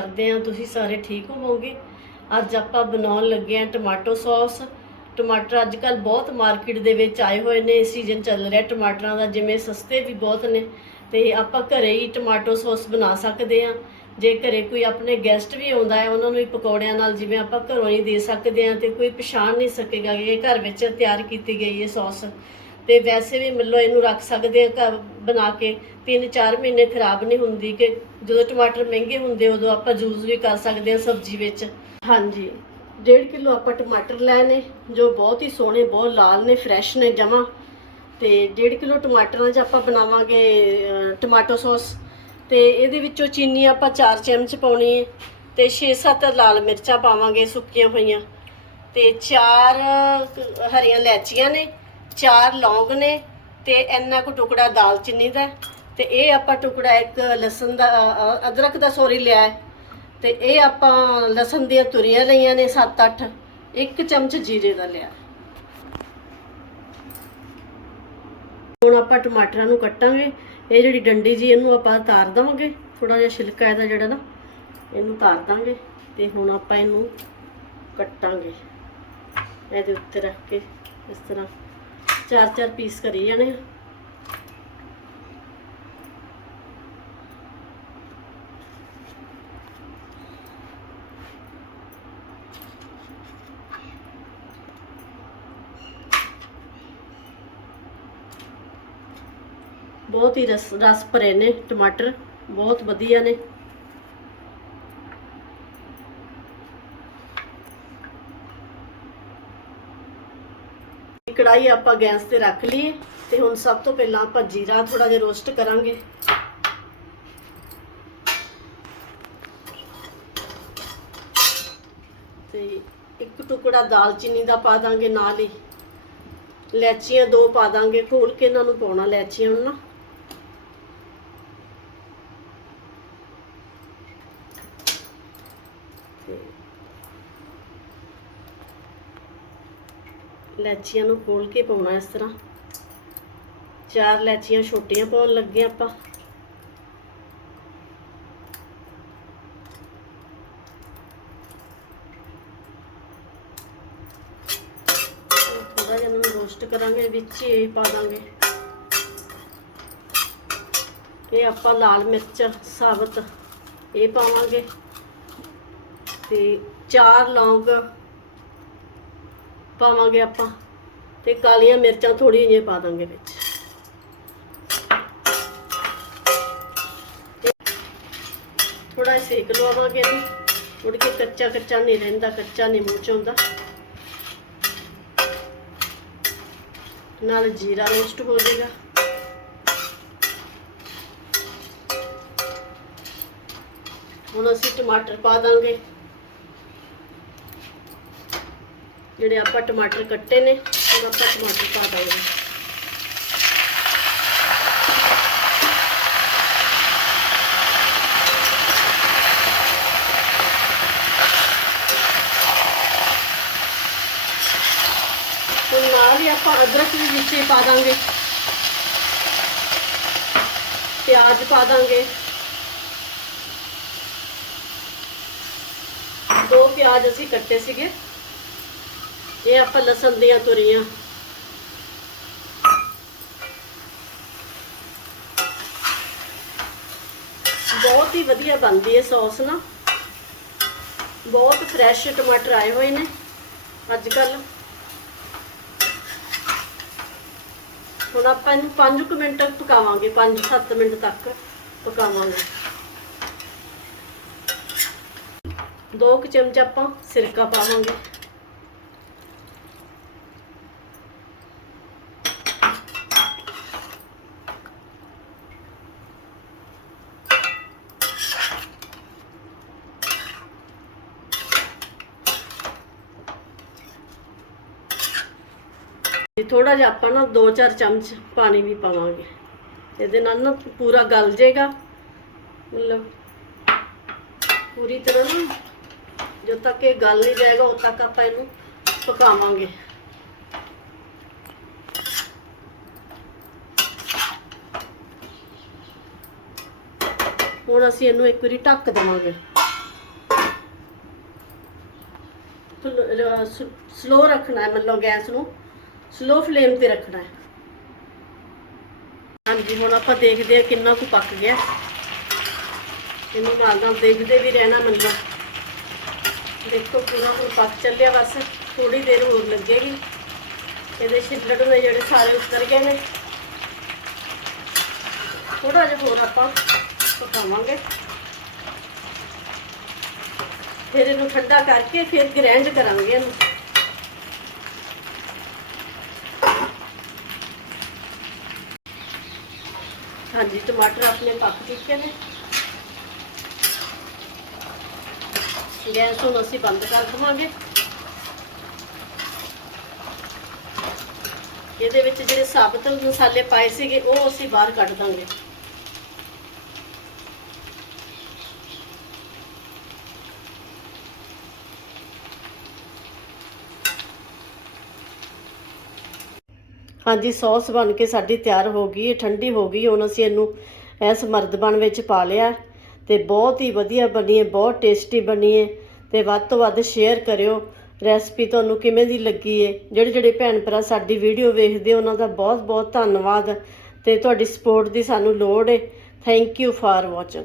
ਕਰਦੇ ਹਾਂ, ਤੁਸੀਂ ਸਾਰੇ ਠੀਕ ਹੋਵੋਗੇ। ਅੱਜ ਆਪਾਂ ਬਣਾਉਣ ਲੱਗੇ ਹਾਂ ਟਮਾਟੋ ਸੌਸ। ਟਮਾਟਰ ਅੱਜ ਕੱਲ ਬਹੁਤ ਮਾਰਕੀਟ ਦੇ ਵਿੱਚ ਆਏ ਹੋਏ ਨੇ, ਸੀਜ਼ਨ ਚੱਲ ਰਿਹਾ ਟਮਾਟਰਾਂ ਦਾ, ਜਿਵੇਂ ਸਸਤੇ ਵੀ ਬਹੁਤ ਨੇ। ਤੇ ਆਪਾਂ ਘਰੇ ਹੀ ਟਮਾਟੋ ਸੌਸ ਬਣਾ ਸਕਦੇ ਹਾਂ। ਜੇ ਘਰੇ ਕੋਈ ਆਪਣੇ ਗੈਸਟ ਵੀ ਆਉਂਦਾ ਹੈ, ਉਹਨਾਂ ਨੂੰ ਵੀ ਪਕੌੜਿਆਂ ਨਾਲ ਜਿਵੇਂ ਆਪਾਂ ਘਰੋਂ ਹੀ ਦੇ ਸਕਦੇ ਹਾਂ ਤੇ ਕੋਈ ਪਛਾਣ ਨਹੀਂ ਸਕੇਗਾ ਕਿ ਇਹ ਘਰ ਵਿੱਚ ਤਿਆਰ ਕੀਤੀ ਗਈ ਹੈ ਸੌਸ। ਤੇ ਵੈਸੇ ਵੀ ਮਤਲਬ ਇਹਨੂੰ ਰੱਖ ਸਕਦੇ ਆ ਘਰ ਬਣਾ ਕੇ। 3-4 ਮਹੀਨੇ ਖਰਾਬ ਨਹੀਂ ਹੁੰਦੀ ਕਿ ਜਦੋਂ ਟਮਾਟਰ ਮਹਿੰਗੇ ਹੁੰਦੇ ਉਦੋਂ ਆਪਾਂ ਯੂਜ਼ ਵੀ ਕਰ ਸਕਦੇ ਆ ਸਬਜ਼ੀ ਵਿੱਚ। ਹਾਂਜੀ। 1.5 ਕਿਲੋ ਆਪਾਂ ਟਮਾਟਰ ਲਏ ਨੇ, ਜੋ ਬਹੁਤ ਹੀ ਸੋਹਣੇ, ਬਹੁਤ ਲਾਲ ਨੇ, ਫਰੈਸ਼ ਨੇ ਜਮਾ। ਤੇ 1.5 ਕਿਲੋ ਟਮਾਟਰਾਂ 'ਚ ਆਪਾਂ ਬਣਾਵਾਂਗੇ ਟਮਾਟੋ ਸੌਸ। ਤੇ ਇਹਦੇ ਵਿੱਚੋਂ ਚੀਨੀ ਆਪਾਂ 4 ਚਮਚ ਪਾਉਣੀ ਹੈ ਤੇ 6-7 ਲਾਲ ਮਿਰਚਾਂ ਪਾਵਾਂਗੇ ਸੁੱਕੀਆਂ ਹੋਈਆਂ। ਤੇ 4 ਹਰੀਆਂ ਇਲਾਚੀਆਂ ਨੇ ਚਾਰ ਲੌਂਗ ਨੇ ਤੇ ਇੰਨਾ ਕੁ ਟੁਕੜਾ ਦਾਲਚੀਨੀ ਦਾ ਤੇ ਇਹ ਆਪਾਂ ਟੁਕੜਾ ਇੱਕ ਲਸਣ ਦਾ ਅਦਰਕ ਦਾ ਸੋਰੀ ਲਿਆ ਹੈ। ਤੇ ਇਹ ਆਪਾਂ ਲਸਣ ਦੀਆਂ ਤੁਰੀਆਂ ਲਈਆਂ ਨੇ 7-8 ਇੱਕ ਚਮਚ ਜੀਰੇ ਦਾ ਲਿਆ। ਹੁਣ ਆਪਾਂ ਟਮਾਟਰਾਂ ਨੂੰ ਕੱਟਾਂਗੇ। ਇਹ ਜਿਹੜੀ ਡੰਡੀ ਜੀ, ਇਹਨੂੰ ਆਪਾਂ ਉਤਾਰ ਦਵਾਂਗੇ। ਥੋੜਾ ਜਿਹਾ ਛਿਲਕਾ ਇਹਦਾ ਜਿਹੜਾ ਨਾ, ਇਹਨੂੰ ਤਾਰ ਦਾਂਗੇ। ਤੇ ਹੁਣ ਆਪਾਂ ਇਹਨੂੰ ਕੱਟਾਂਗੇ। ਇਹਦੇ ਉੱਤੇ ਰੱਖ ਕੇ ਇਸ ਤਰ੍ਹਾਂ। ਚਾਰ ਚਾਰ ਪੀਸ ਕਰੀ ਜਾਣੇ ਆ। ਬਹੁਤ ਹੀ ਰਸ ਰਸ ਭਰੇ ਨੇ ਟਮਾਟਰ, ਬਹੁਤ ਵਧੀਆ ਨੇ। ਕੜਾਈ ਆਪਾਂ ਗੈਸ ਤੇ ਰੱਖ ਲਈਏ ਤੇ ਹੁਣ ਸਭ ਤੋਂ ਪਹਿਲਾਂ ਆਪਾਂ ਜੀਰਾ ਥੋੜਾ ਜਿਹਾ ਰੋਸਟ ਕਰਾਂਗੇ। ਤੇ ਇੱਕ ਟੁਕੜਾ ਦਾਲਚੀਨੀ ਦਾ ਪਾ ਦਾਂਗੇ ਨਾਲ ਹੀ। ਲੈਚੀਆਂ ਦੋ ਪਾ ਦਾਂਗੇ, ਘੋਲ ਕੇ ਇਹਨਾਂ ਨੂੰ ਪਾਉਣਾ ਲੈਚੀਆਂ ਨੂੰ ਨਾ। ਲੈਚੀਆਂ ਨੂੰ ਖੋਲ ਕੇ ਪਾਉਣਾ ਇਸ ਤਰ੍ਹਾਂ। ਚਾਰ ਲੈਚੀਆਂ ਛੋਟੀਆਂ ਪਾਉਣ ਲੱਗੇ ਆਪਾਂ। ਥੋੜਾ ਜਿਹਾ ਨੂੰ ਰੋਸਟ ਕਰਾਂਗੇ, ਵਿੱਚ ਹੀ ਇਹ ਪਾ ਦਾਂਗੇ। ਇਹ ਆਪਾਂ ਲਾਲ ਮਿਰਚ, ਸਾਬਤ ਇਹ ਪਾਵਾਂਗੇ। ਤੇ ਚਾਰ ਲੌਂਗ ਪਾਵਾਂਗੇ ਆਪਾਂ ਤੇ ਕਾਲੀਆਂ ਮਿਰਚਾਂ ਥੋੜੀਆਂ ਜਿਹੀਆਂ ਪਾ ਦਾਂਗੇ ਵਿੱਚ। ਥੋੜਾ ਸੇਕ ਲਵਾਵਾਂਗੇ ਇਹਨੂੰ। ਮੁੜ ਕੇ ਕੱਚਾ ਕੱਚਾ ਨਹੀਂ ਰਹਿੰਦਾ, ਕੱਚਾ ਨਹੀਂ ਮੂੰਹ ਚ ਆਉਂਦਾ। ਨਾਲ ਜੀਰਾ ਰੋਸਟ ਹੋ ਜਾਏਗਾ। ਹੁਣ ਅਸੀਂ ਟਮਾਟਰ ਪਾ ਦਾਂਗੇ। ਜਿਹੜੇ ਆਪਾਂ ਟਮਾਟਰ ਕੱਟੇ ਨੇ, ਹੁਣ ਆਪਾਂ ਟਮਾਟਰ ਪਾ ਦਾਂਗੇ ਹੁਣ ਨਾਲ ਹੀ ਆਪਾਂ ਅਦਰਕ ਵੀ ਵਿੱਚ ਹੀ ਪਾ ਦਾਂਗੇ। ਪਿਆਜ਼ ਪਾ ਦਾਂਗੇ। ਦੋ ਪਿਆਜ਼ ਅਸੀਂ ਕੱਟੇ ਸੀਗੇ। ਇਹ ਆਪਾਂ ਲਸਣ ਦੀਆਂ ਤੁਰੀਆਂ। ਬਹੁਤ ਹੀ ਵਧੀਆ ਬਣਦੀ ਹੈ ਸੌਸ ਨਾ। ਬਹੁਤ ਫਰੈਸ਼ ਟਮਾਟਰ ਆਏ ਹੋਏ ਨੇ ਅੱਜ ਕੱਲ ਹੁਣ ਆਪਾਂ ਇਹਨੂੰ 5 ਮਿੰਟ ਤੱਕ ਪਕਾਵਾਂਗੇ 5-7 ਮਿੰਟ ਤੱਕ ਪਕਾਵਾਂਗੇ। ਦੋ ਕੁ ਚਮਚ ਆਪਾਂ ਸਿਰਕਾ ਪਾਵਾਂਗੇ। ਥੋੜਾ ਜਿਹਾ ਆਪਾਂ ਨਾ 2-4 ਚਮਚ ਪਾਣੀ ਵੀ ਪਾਵਾਂਗੇ। ਇਹਦੇ ਨਾਲ ਨਾ ਪੂਰਾ ਗਲ ਜਾਏਗਾ ਮਤਲਬ ਪੂਰੀ ਤਰ੍ਹਾਂ ਨਾ ਜਦ ਤੱਕ ਇਹ ਗਲ ਨਹੀਂ ਜਾਏਗਾ, ਉਦ ਤੱਕ ਆਪਾਂ ਇਹਨੂੰ ਪਕਾਵਾਂਗੇ। ਹੁਣ ਅਸੀਂ ਇਹਨੂੰ ਇੱਕ ਵਾਰੀ ਢੱਕ ਦੇਵਾਂਗੇ। ਸਲੋ ਰੱਖਣਾ ਹੈ ਮਤਲਬ ਗੈਸ ਨੂੰ। ਸਲੋ ਫਲੇਮ ਤੇ ਰੱਖਣਾ ਹੈ। ਹਾਂਜੀ, ਹੁਣ ਆਪਾਂ ਦੇਖਦੇ ਹਾਂ ਕਿੰਨਾ ਕੁ ਪੱਕ ਗਿਆ। ਇਹਨੂੰ ਨਾਲ ਨਾਲ ਦੇਖਦੇ ਵੀ ਰਹਿਣਾ ਮਤਲਬ ਦੇਖੋ ਪੂਰਾ ਹੁਣ ਪੱਕ ਚੱਲਿਆ ਬਸ ਥੋੜੀ ਦੇਰ ਹੋਰ ਲੱਗੇਗੀ। ਇਹਦੇ ਛਿੱਲੜ ਨੇ ਜਿਹੜੇ ਸਾਰੇ ਉਤਰ ਗਏ ਨੇ। ਥੋੜਾ ਜਿਹਾ ਹੋਰ ਆਪਾਂ ਪਕਾਵਾਂਗੇ। ਫਿਰ ਇਹਨੂੰ ਠੰਡਾ ਕਰਕੇ ਫਿਰ ਗ੍ਰੈਂਡ ਕਰਾਂਗੇ ਇਹਨੂੰ। ਹਾਂਜੀ, ਟਮਾਟਰ ਆਪਣੇ ਪੱਕ ਚੁੱਕੇ ਨੇ। ਗੈਸ ਨੂੰ ਅਸੀਂ ਬੰਦ ਕਰ ਦਵਾਂਗੇ। ਇਹਦੇ ਵਿੱਚ ਜਿਹੜੇ ਸਾਬਤ ਮਸਾਲੇ ਪਾਏ ਸੀਗੇ, ਉਹ ਅਸੀਂ ਬਾਹਰ ਕੱਢ ਦਾਂਗੇ। ਹਾਂਜੀ, ਸੌਸ ਬਣ ਕੇ ਸਾਡੀ ਤਿਆਰ ਹੋ ਗਈ ਹੈ ਠੰਡੀ ਹੋ ਗਈ, ਹੁਣ ਅਸੀਂ ਇਹਨੂੰ ਇਸ ਮਰਦਬਨ ਵਿੱਚ ਪਾ ਲਿਆ। ਤੇ ਬਹੁਤ ਹੀ ਵਧੀਆ ਬਣੀ ਹੈ, ਬਹੁਤ ਟੇਸਟੀ ਬਣੀ ਹੈ। ਤੇ ਵੱਧ ਤੋਂ ਵੱਧ ਸ਼ੇਅਰ ਕਰਿਓ। ਰੈਸਪੀ ਤੁਹਾਨੂੰ ਕਿਵੇਂ ਦੀ ਲੱਗੀ ਹੈ? ਜਿਹੜੇ ਜਿਹੜੇ ਭੈਣ ਭਰਾ ਸਾਡੀ ਵੀਡੀਓ ਵੇਖਦੇ, ਉਹਨਾਂ ਦਾ ਬਹੁਤ ਬਹੁਤ ਧੰਨਵਾਦ। ਤੇ ਤੁਹਾਡੀ ਸਪੋਰਟ ਦੀ ਸਾਨੂੰ ਲੋੜ ਏ ਥੈਂਕ ਯੂ ਫਾਰ ਵਾਚਿੰਗ